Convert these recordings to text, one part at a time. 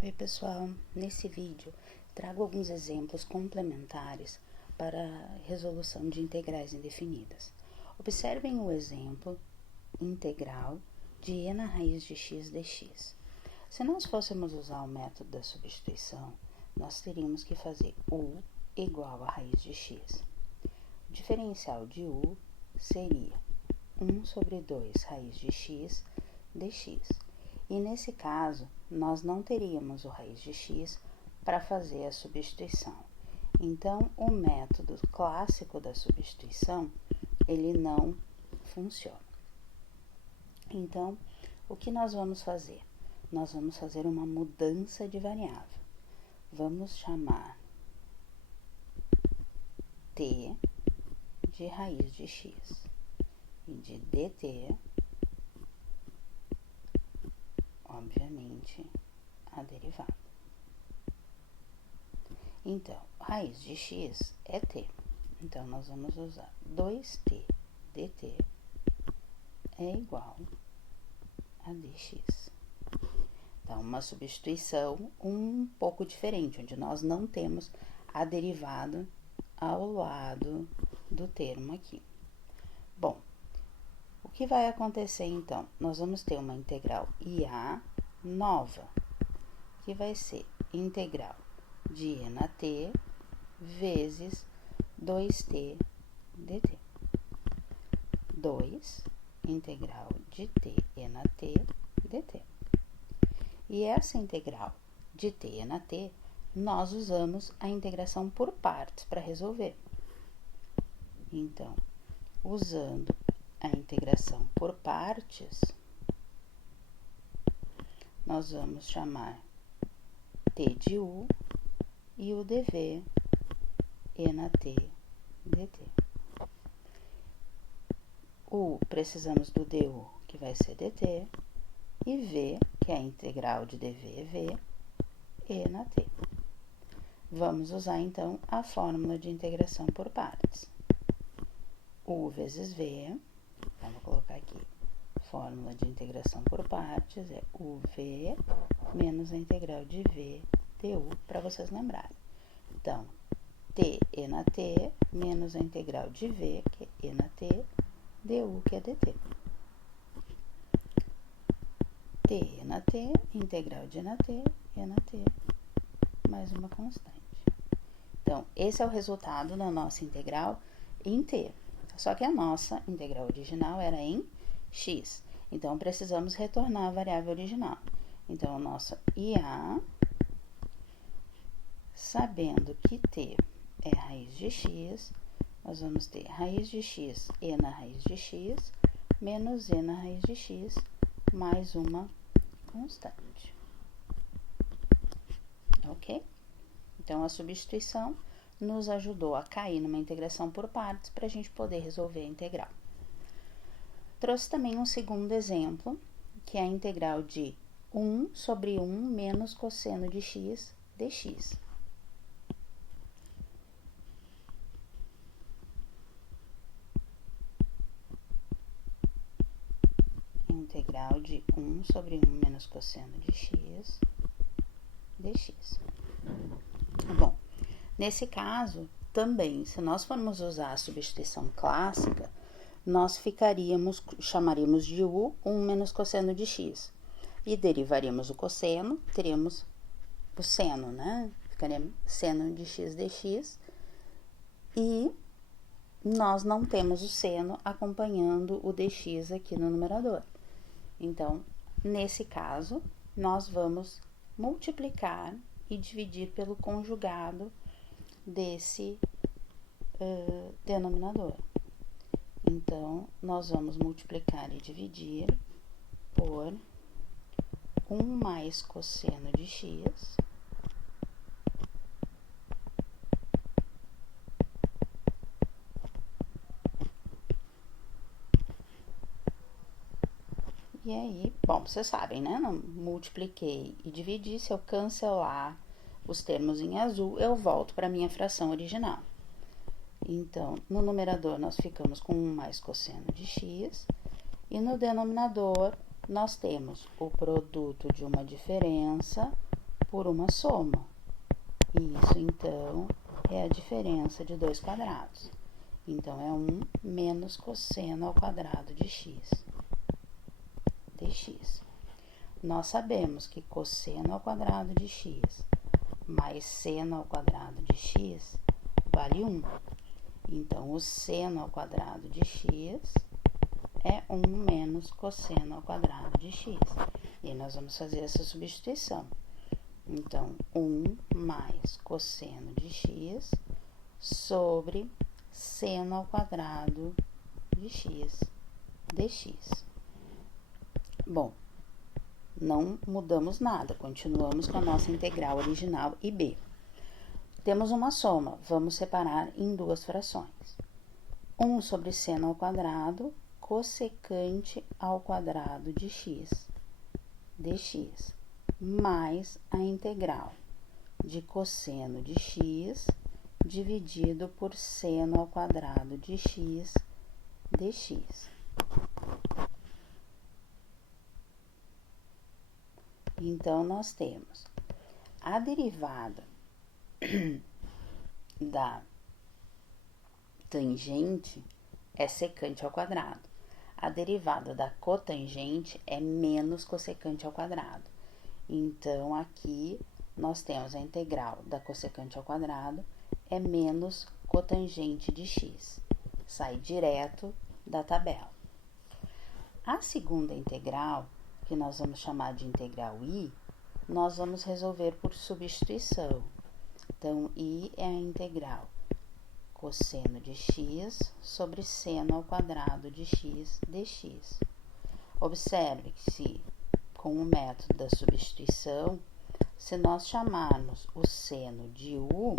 Oi pessoal, nesse vídeo trago alguns exemplos complementares para a resolução de integrais indefinidas. Observem o exemplo integral de e na raiz de x dx. Se nós fôssemos usar o método da substituição, nós teríamos que fazer u igual a raiz de x. O diferencial de u seria 1 sobre 2 raiz de x dx. E nesse caso, nós não teríamos o raiz de x para fazer a substituição. Então, o método clássico da substituição, ele não funciona. Então, o que nós vamos fazer? Nós vamos fazer uma mudança de variável. Vamos chamar t de raiz de x e de dt, obviamente, a derivada. Então, raiz de x é t. Então, nós vamos usar 2t dt é igual a dx. Então, uma substituição um pouco diferente, onde nós não temos a derivada ao lado do termo aqui. Bom, o que vai acontecer então? Nós vamos ter uma integral IA nova, que vai ser integral de e na t vezes 2t dt. 2 integral de t e na t dt. E essa integral de t e na t, nós usamos a integração por partes para resolver. Então, usando a integração por partes, nós vamos chamar t de u e o dv e na t dt. U precisamos do du, que vai ser dt, e v, que é a integral de dv v, e na t. Vamos usar então a fórmula de integração por partes. U vezes v, vamos colocar aqui, fórmula de integração por partes é uv menos a integral de v du, para vocês lembrarem. Então, t e na t menos a integral de v, que é e na t, du, que é dt. T e na t, integral de e na t, mais uma constante. Então, esse é o resultado da nossa integral em t. Só que a nossa integral original era em x. Então, precisamos retornar a variável original. Então, a nossa IA, sabendo que t é raiz de x, nós vamos ter raiz de x e na raiz de x, menos e na raiz de x, mais uma constante. Ok? Então, a substituição nos ajudou a cair numa integração por partes para a gente poder resolver a integral. Trouxe também um segundo exemplo, que é a integral de 1 sobre 1 menos cosseno de x dx. Integral de 1 sobre 1 menos cosseno de x dx. Bom, nesse caso, também, se nós formos usar a substituição clássica, nós chamaríamos de u 1 menos cosseno de x. E derivaríamos o cosseno, teríamos o seno, né? Ficaria seno de x dx. E nós não temos o seno acompanhando o dx aqui no numerador. Então, nesse caso, nós vamos multiplicar e dividir pelo conjugado desse denominador. Então, nós vamos multiplicar e dividir por 1 mais cosseno de x e aí, bom, vocês sabem, né? Não multipliquei e dividi, se eu cancelar os termos em azul, eu volto para a minha fração original. Então, no numerador, nós ficamos com 1 mais cosseno de x, e no denominador, nós temos o produto de uma diferença por uma soma. Isso, então, é a diferença de dois quadrados. Então, é 1 menos cosseno ao quadrado de x, dx. Nós sabemos que cosseno ao quadrado de x mais seno ao quadrado de x vale 1. Então, o seno ao quadrado de x é 1 menos cosseno ao quadrado de x. E nós vamos fazer essa substituição. Então, 1 mais cosseno de x sobre seno ao quadrado de x dx. Bom, não mudamos nada, continuamos com a nossa integral original IB. Temos uma soma, vamos separar em duas frações. 1 sobre seno ao quadrado, cossecante ao quadrado de x, dx, mais a integral de cosseno de x dividido por seno ao quadrado de x, dx. Então, nós temos a derivada da tangente é secante ao quadrado. A derivada da cotangente é menos cossecante ao quadrado. Então, aqui nós temos a integral da cossecante ao quadrado é menos cotangente de x. Sai direto da tabela. A segunda integral, que nós vamos chamar de integral I, nós vamos resolver por substituição. Então, I é a integral cosseno de x sobre seno ao quadrado de x dx. Observe que se, com o método da substituição, se nós chamarmos o seno de u,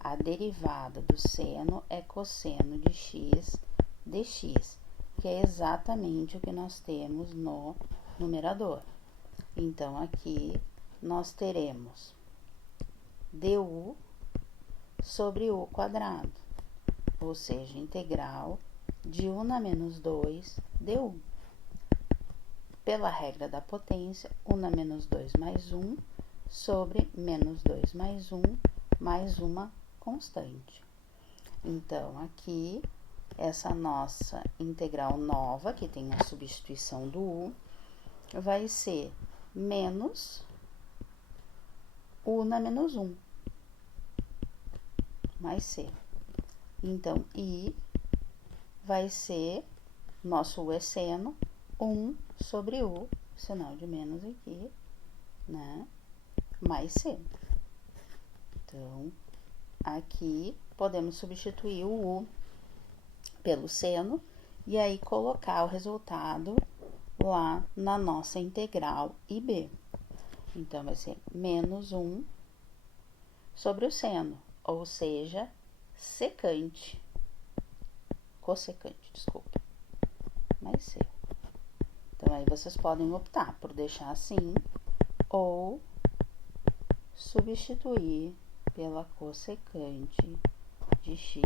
a derivada do seno é cosseno de x dx, que é exatamente o que nós temos no numerador. Então, aqui nós teremos du sobre u quadrado, ou seja, integral de u na menos 2 du. Pela regra da potência, u na menos 2 mais 1 sobre menos 2 mais 1 mais uma constante. Então, aqui, essa nossa integral nova, que tem a substituição do u, vai ser menos u na menos 1, mais c. Então, I vai ser, nosso u é seno, 1 sobre u, sinal de menos aqui, né, mais c. Então, aqui podemos substituir o u pelo seno e aí colocar o resultado lá na nossa integral IB. Então, vai ser menos 1 sobre o seno, ou seja, cossecante, desculpa, mais c. Então, aí vocês podem optar por deixar assim ou substituir pela cossecante de x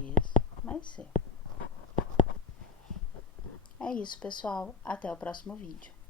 mais c. É isso, pessoal. Até o próximo vídeo.